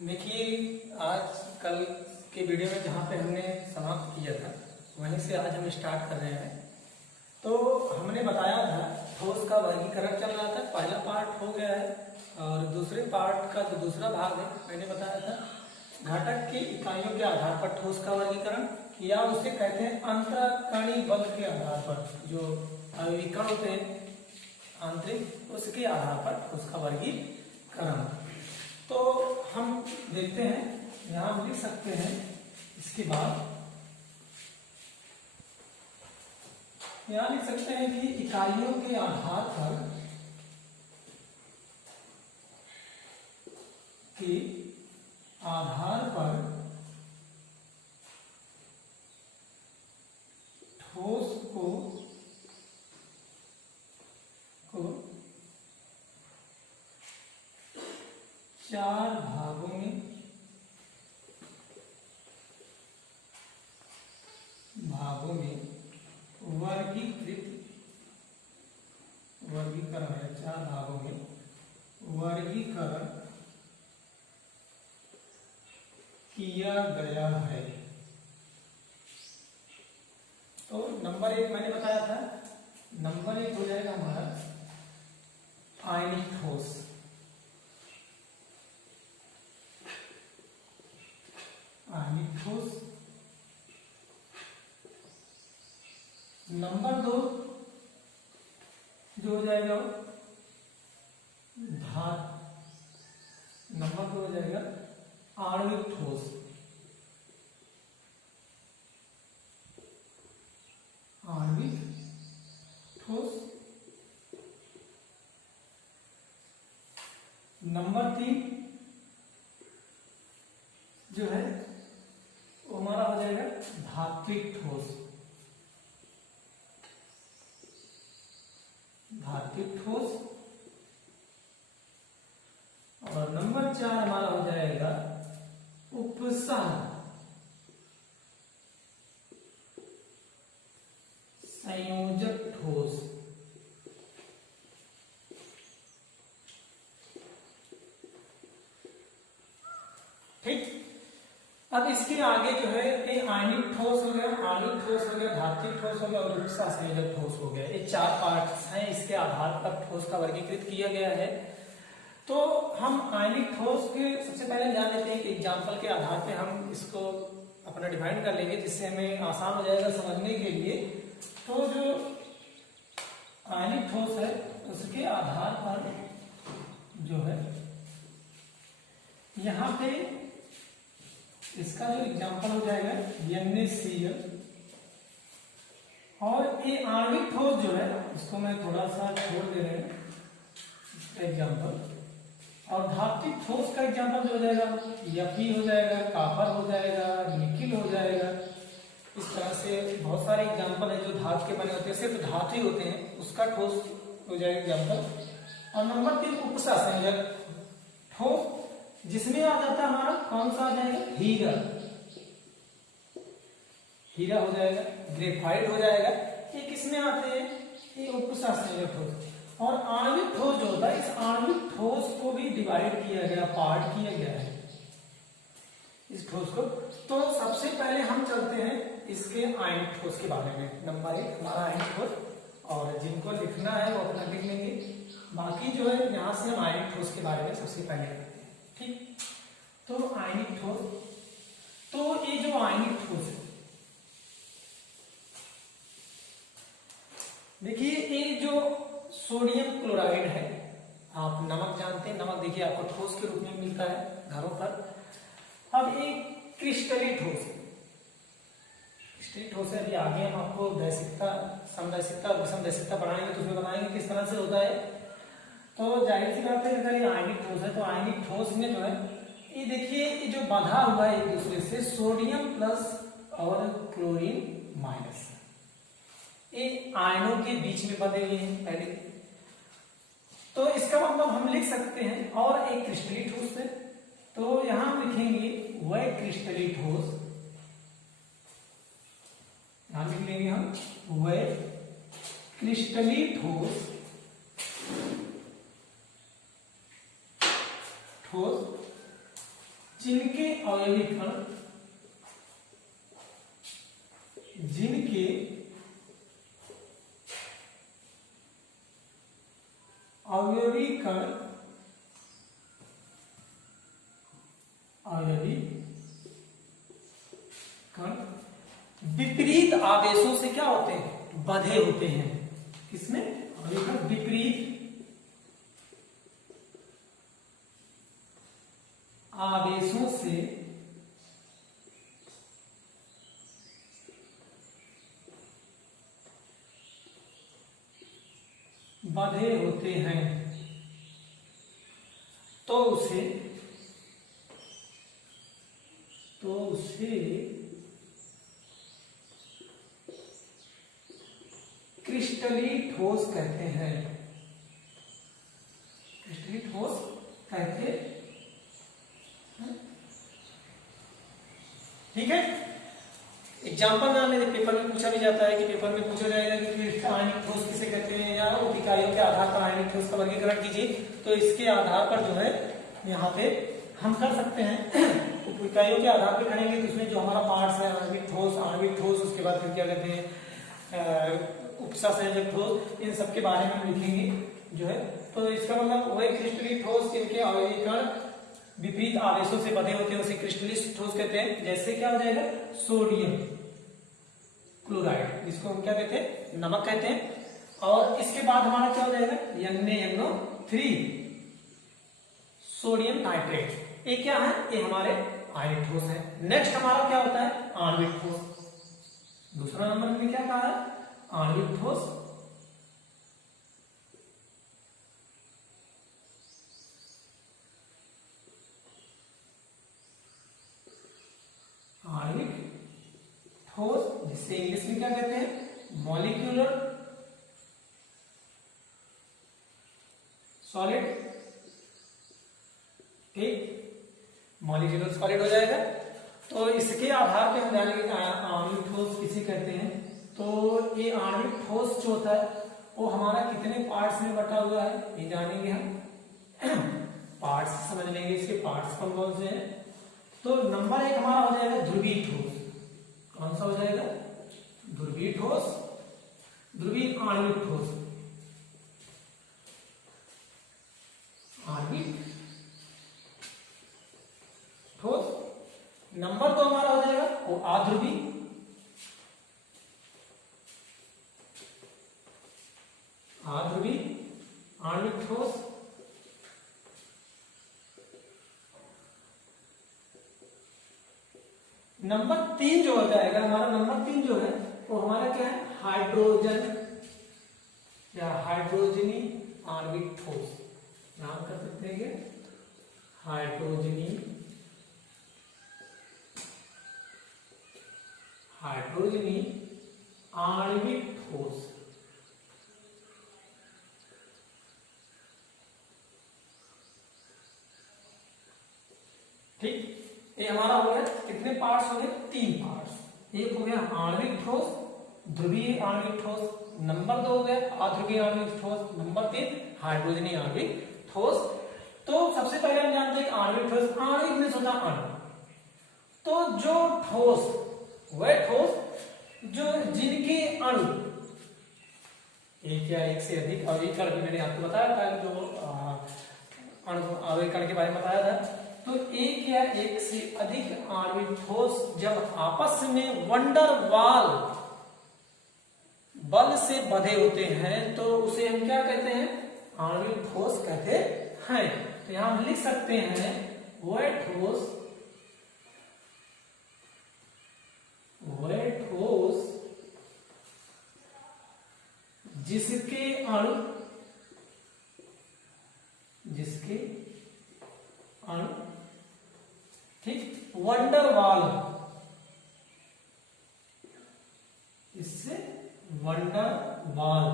देखिए, आज कल के वीडियो में जहाँ पे हमने समाप्त किया था वहीं से आज हम स्टार्ट कर रहे हैं। तो हमने बताया था ठोस का वर्गीकरण चल रहा था, पहला पार्ट हो गया है और दूसरे पार्ट का जो दूसरा भाग है मैंने बताया था घटक के इकाइयों के आधार पर ठोस का वर्गीकरण, या उसे कहते हैं अंतःकणीय बल के आधार पर, जो अविकर्ण होते हैं आंतरिक, उसके आधार पर ठोस का वर्गीकरण। तो हम देखते हैं, यहां हम लिख सकते हैं इसके बाद, यहां लिख सकते हैं कि इकाइयों के आधार पर ठोस को चार भागों में वर्गीकरण है, चार भागों में वर्गीकरण किया गया है। तो नंबर एक मैंने बताया था, नंबर एक हो जाएगा हमारा आयनिक ठोस। नंबर दो जो हो जाएगा नंबर दो हो जाएगा आणविक ठोस। नंबर तीन जो है वो हमारा हो जाएगा धात्विक ठोस। और नंबर चार हमारा हो जाएगा उपसहन संयोजक ठोस। ठीक, अब इसके आगे जो है ये आयनिक ठोस हो गया, आणविक ठोस हो गया, धात्विक ठोस हो गया और उपसहन संयोजक ठोस हो गया। ये चार पार्ट्स हैं, इसके आधार पर ठोस का वर्गीकृत किया गया है। तो हम आयनिक ठोस के सबसे पहले जान लेते हैं कि एग्जाम्पल के आधार पे हम इसको अपना डिफाइन कर लेंगे, जिससे हमें आसान हो जाएगा समझने के लिए। तो जो आयनिक ठोस है उसके आधार पर जो है यहाँ पे इसका जो एग्जाम्पल हो जाएगा NaCl। और ये आणविक ठोस जो है इसको मैं थोड़ा सा छोड़ दे रहे हैं इसका एग्जाम्पल। और धात्विक ठोस का एग्जाम्पल जो हो जाएगा Fe हो जाएगा, कॉपर हो जाएगा, निकिल हो जाएगा। इस तरह से बहुत सारे एग्जाम्पल है जो धातु के बने होते हैं, सिर्फ धातु ही होते हैं, उसका ठोस हो जाएगा एग्जाम्पल। और नंबर तीन उपसहन संयोजक ठोस, जिसमें आ जाता है हमारा कौन सा आ जाएगा हीरा हो जाएगा, ग्रेफाइट हो जाएगा। ये किसमें आते हैं? ये उपसहन संयोजक ठोस। और आणविक ठोस जो होता है, इस आणविक ठोस को भी डिवाइड किया गया, पार्ट किया गया है इस ठोस को। तो सबसे पहले हम चलते हैं इसके आयनिक ठोस के बारे में। नंबर एक हमारा आयनिक ठोस, और जिनको लिखना है वो अपना लिख लेंगे, बाकी जो है यहां से हम आयनिक ठोस के बारे में सबसे पहले करते हैं। ठीक, तो आयनिक ठोस, तो ये जो आयनिक ठोस है, देखिए ये जो सोडियम क्लोराइड है, आप नमक जानते हैं, नमक देखिए आपको ठोस के रूप में मिलता है घरों पर। अब एक क्रिस्टलीय ठोस है, अभी आगे हम आपको दैशिकता, समदैशिकता और विषमदैशिकता पढ़ाएंगे तो उसमें बताएंगे किस तरह से होता है। तो जाहिर सी बात है, अगर ये आयनिक ठोस है तो आयनिक ठोस में जो है ये देखिए, ये जो बंधा हुआ है एक दूसरे से, सोडियम प्लस और क्लोरीन माइनस, ये आयनों के बीच में बंधे हुए हैं पहले। तो इसका मतलब हम लिख सकते हैं, और एक क्रिस्टलीय ठोस है तो यहां हम लिखेंगे वह क्रिस्टलीय ठोस, यहां लिख लेंगे हम वह क्रिस्टलीय ठोस जिनके अवयवी कण, जिनके अवयवी कण, अवयवी कण विपरीत आवेशों से क्या होते हैं, बंधे होते हैं। किसमें, अवयवी कण विपरीत आवेशों से बंधे होते हैं, तो उसे क्रिस्टली ठोस कहते हैं, क्रिस्टली ठोस कहते हैं। ठीक है, एग्जाम्पल मान लीजिए, पेपर में पूछा भी जाता है कि पेपर में पूछा जाएगा कि आयनिक ठोस किसे कहते हैं, या इकाइयों के आधार पर आयनिक ठोस का वर्गीकरण कीजिए। तो इसके आधार पर जो है यहाँ पे हम कर सकते हैं। तो इकाइयों के आधार पर करेंगे तो इसमें जो हमारा पार्ट्स है, आणविक ठोस, उसके बाद फिर क्या कहते हैं उपसंयोजक ठोस, इन सब के बारे में हम लिखेंगे जो है। तो इसका मतलब वही क्रिस्टली ठोस जिनके अवयवी कण विपरीत आवेशों से बंधे होते हैं उसे क्रिस्टली ठोस कहते हैं। जैसे क्या हो जाएगा, सोडियम क्लोराइड, जिसको हम क्या कहते हैं, नमक कहते हैं। और इसके बाद हमारा क्या हो जाएगा, NaNO3 सोडियम नाइट्रेट। ये क्या है, ये हमारे आयनिक ठोस है। नेक्स्ट हमारा क्या होता है, आणविक ठोस। दूसरा नंबर में क्या कहा है, आणविक ठोस। आणविक ठोस जिसे इंग्लिश में क्या कहते हैं, मॉलिक्यूलर सॉलिड। ठीक, मॉलिक्यूलर सॉलिड हो जाएगा। तो इसके आधार पे हम जानेंगे आणविक ठोस किसे कहते हैं। तो ये आणविक ठोस जो होता है वो हमारा कितने पार्ट्स में बटा हुआ है, ये जानेंगे हम। पार्ट्स समझ लेंगे, इसके पार्ट्स कौन कौन से हैं। तो नंबर 1 हमारा हो जाएगा ध्रुवीय ठोस। कौन सा हो जाएगा, ध्रुवीय ठोस, ध्रुवीय आणविक ठोस, आणविक ठोस। नंबर 2 हमारा हो जाएगा वो अध्रुवीय, अध्रुवीय आणविक ठोस। नंबर 3 जो हो जाएगा हमारा, नंबर 3 जो है वो हमारा क्या है, हाइड्रोजन या हाइड्रोजनी आणविक ठोस। नाम कर सकते हैं क्या, हाइड्रोजनी, हाइड्रोजनी आणविक ठोस। ठीक, ये हमारा हो गया, कितने पार्ट्स हो गए, 3 पार्ट्स। एक हो गया आणविक ठोस, ध्रुवीय आणविक ठोस। नंबर 2 हो गया अध्रुवीय आणविक ठोस। नंबर 3 हाइड्रोजनी आणविक ठोस। तो सबसे पहले हम जानते हैं आणविक ठोस, आणविक में होता अणु। तो जो ठोस, वह ठोस जो जिनके अणु एक या एक से अधिक अवयवी कण, मैंने आपको बताया था जो अणु अवयवी कण के बारे में बताया था। तो एक या एक से अधिक आणविक ठोस जब आपस में वंडरवाल बल से बंधे होते हैं तो उसे हम क्या कहते हैं, आणविक ठोस कहते हैं। तो यहां हम लिख सकते हैं वह ठोस, वह ठोस जिसके अणु, जिसके अणु, ठीक, वंडरवाल, इससे वंडरवाल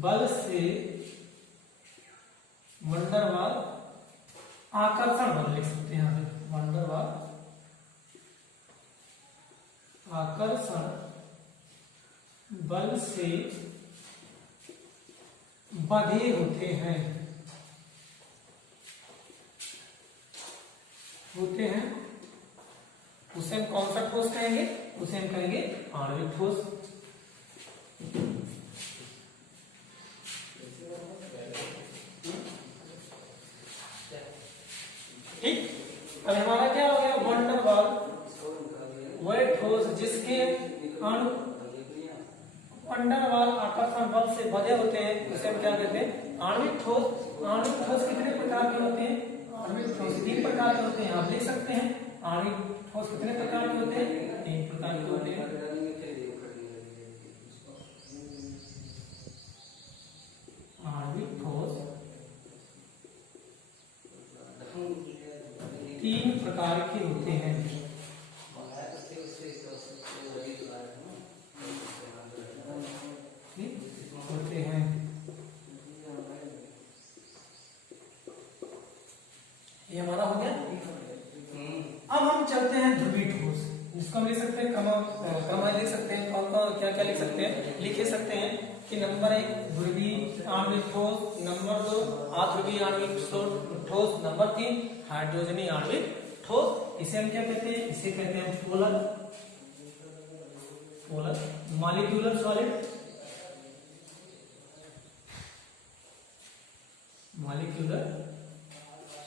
बल से, वंडरवाल आकर्षण बल लिख सकते हैं यहां पे, वंडरवाल आकर्षण बल से बंधे होते हैं, उसे हम कौन सा ठोस कहेंगे? उसे हम कहेंगे आणविक ठोस। ठीक, अब हमारा क्या हो गया? वंडर वाल, वह ठोस जिसके अणु वंडर वाल आकर्षण बल से बंधे होते हैं, उसे हम क्या कहते हैं? आणविक ठोस। आणविक ठोस कितने प्रकार के होते हैं? आणविक ठोस 3 प्रकार के होते हैं, आप देख सकते हैं। आणविक ठोस कितने प्रकार के होते हैं? 3 प्रकार के होते हैं। आणविक ठोस 3 प्रकार के होते हैं। ये हमारा हो गया। अब हम चलते हैं ध्रुवीय ठोस, जिसको हम लिख सकते हैं क्रम लिख सकते हैं। कौन कौन क्या क्या लिख सकते हैं? लिख सकते हैं कि नंबर 1 ध्रुवीय आणविक ठोस, नंबर 2 अध्रुवीय आणविक ठोस, नंबर 3 हाइड्रोजनीय आणविक ठोस। इसे हम क्या कहते हैं? इसे कहते हैं पोलर मॉलिक्यूलर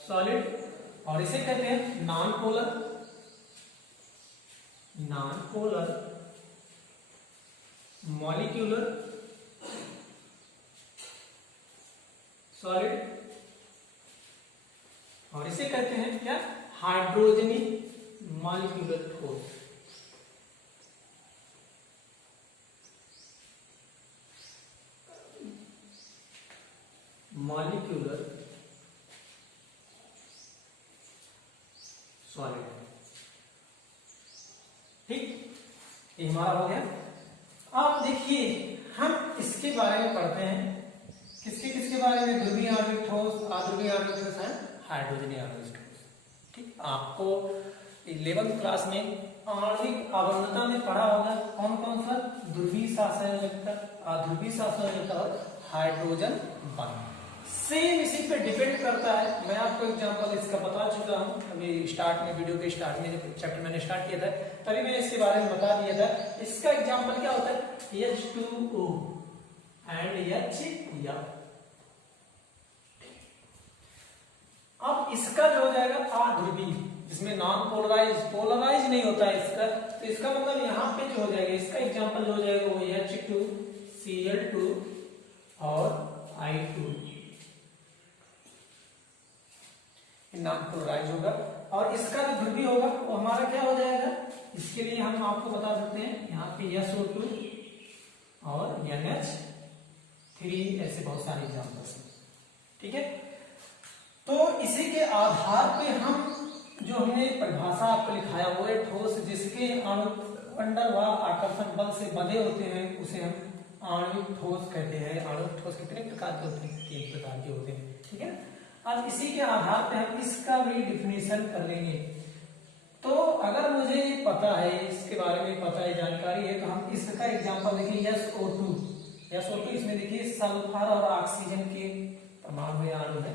सॉलिड, और इसे कहते हैं नॉन पोलर मॉलिक्यूलर सॉलिड, और इसे कहते हैं क्या? हाइड्रोजनीय मॉलिक्यूलर ठोस। Molecular solid. ठीक, ये हमारा हो गया। अब देखिए हम इसके बारे में पढ़ते हैं, किसके बारे में? ध्रुवीय आणविक ठोस, अध्रुवीय आणविक ठोस है, हाइड्रोजनीय आणविक ठोस। ठीक, आपको 11th क्लास में आणविक अवनता में पढ़ा होगा कौन कौन सा? ध्रुवीय सहसंयोजकता, अध्रुवीय सहसंयोजकता और हाइड्रोजन बंध। सेम इसी पे डिपेंड करता है। मैं आपको एग्जांपल इसका बता चुका हूं अभी स्टार्ट में, वीडियो के स्टार्ट में जब चैप्टर मैंने स्टार्ट किया था तभी मैंने इसके बारे में बता दिया था। इसका एग्जांपल क्या होता है? H2O and HF। अब इसका जो हो जाएगा अध्रुवीय, जिसमें नॉन पोलराइज नहीं होता है इसका, तो इसका मतलब यहाँ पे जो हो जाएगा, इसका एग्जांपल जो हो जाएगा वो H2Cl2 और I2, नॉन पोलराइज होगा। और इसका जो ध्रुवीय होगा वो हमारा क्या हो जाएगा? इसके लिए हम आपको बता सकते हैं, यहाँ पे SO2 और NH3, ऐसे बहुत सारे एग्जांपल्स हैं। ठीक है, तो इसी के आधार पे हम जो हमने परिभाषा आपको लिखाया वो है ठोस जिसके अणु वंडर वाल आकर्षण बल से बंधे होते हैं, उसे हम आणविक ठोस कहते हैं। आणविक ठोस कितने प्रकार के होते हैं? 3 प्रकार के होते हैं। ठीक है, अब इसी के आधार पे हम इसका भी डिफिनेशन कर लेंगे। तो अगर मुझे पता है, इसके बारे में पता है, जानकारी है, तो हम इसका एग्जांपल देखिए SO2 इसमें देखिए सल्फर और ऑक्सीजन के परमाणु में अणु है,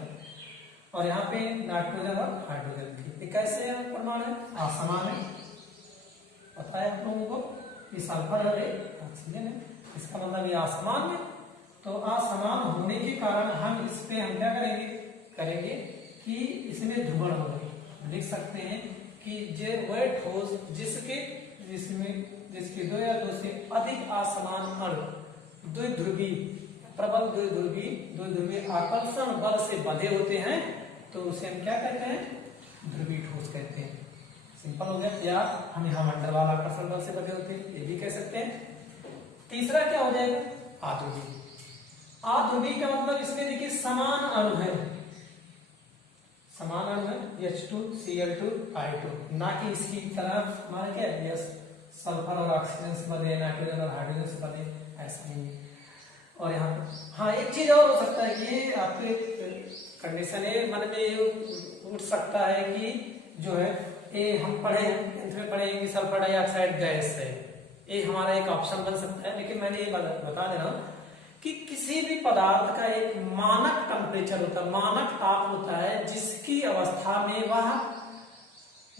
और यहाँ पे नाइट्रोजन और हाइड्रोजन की। कैसे परमाणु है? असमान है, पता है आप लोगों को? ये सल्फर और ऑक्सीजन है, इसका मतलब ये असमान है। तो असमान होने के कारण हम इस पे हम क्या करेंगे कि इसमें ध्रुवण होगा। लिख सकते हैं कि जे वह ठोस जिसके 2 या 2 से अधिक असमान अणु द्विध्रुवीय प्रबल द्विध्रुवीय आकर्षण बल से बंधे होते हैं, तो उसे हम क्या कहते हैं? ध्रुवीय ठोस कहते हैं। सिंपल हो गया। या हम यहाँ वंडर वाल आकर्षण बल से बंधे होते हैं, ये भी कह सकते हैं। तीसरा क्या हो जाएगा? अध्रुवीय। अध्रुवीय का मतलब इसमें देखिए समान अणु है, समान अणु है H2Cl2 I2, ना कि इसकी तरह हमारा क्या है सल्फर और ऑक्सीजन से बने, नाइट्रोजन और हाइड्रोजन से बने, ऐसा नहीं है। और यहाँ पे हाँ एक चीज और हो सकता है कि आपके कंडीशन मन में उठ सकता है कि जो है ये हम पढ़े हैं कि सल्फर डाइऑक्साइड गैस है, ये हमारा एक ऑप्शन बन सकता है। लेकिन मैंने ये बता दे रहा हूँ कि किसी भी पदार्थ का एक मानक टेम्परेचर होता है, मानक ताप होता है, जिसकी अवस्था में वह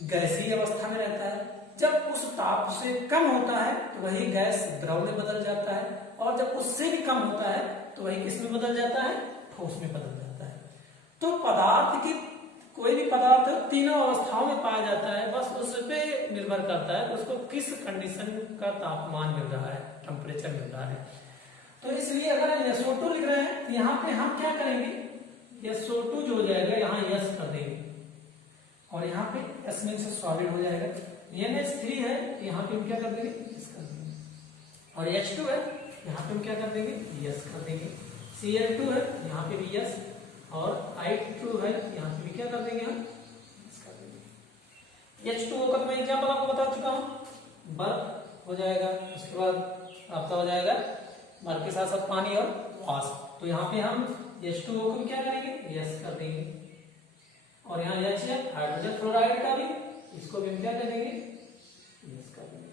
गैसीय अवस्था में रहता है। जब उस ताप से कम होता है तो वही गैस द्रव में बदल जाता है, और जब उससे भी कम होता है तो वही किस में बदल जाता है, ठोस में बदल जाता है। तो पदार्थ की, कोई भी पदार्थ तीनों अवस्थाओं में पाया जाता है, बस उस पे निर्भर करता है कि उसको किस कंडीशन का तापमान मिल रहा है, टेम्परेचर मिल रहा है। तो इसलिए अगर हम SO2 लिख रहे हैं तो यहाँ पे हम क्या करेंगे, SO2 जो हो जाएगा यहाँ यस कर देंगे, और यहाँ पे S में से सॉलिड हो जाएगा। NH3 है तो यहाँ पे हम क्या कर देंगे, यस कर देंगे, और H2 है यहाँ पे हम क्या कर देंगे, यस कर देंगे। Cl2 है यहाँ पे भी यस, और I2 है यहाँ पे भी क्या कर देंगे, हम यस कर देंगे। H2O का तो मैं एग्जाम्पल आपको बता चुका हूँ, बर्फ हो जाएगा, उसके बाद आपका हो जाएगा बर्फ के साथ साथ पानी और वाष्प। तो यहाँ पे हम H2O को भी क्या करेंगे, यस कर देंगे, और यहाँ H है हाइड्रोजन फ्लोराइड का भी, इसको भी हम क्या करेंगे, यस कर देंगे।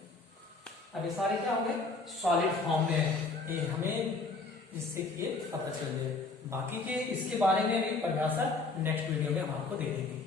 अब ये सारे क्या होंगे, सॉलिड फॉर्म में है, ये हमें जिससे ये पता चल जाए। बाकी के इसके बारे में भी परिभाषा नेक्स्ट वीडियो में हम आपको दे देंगे।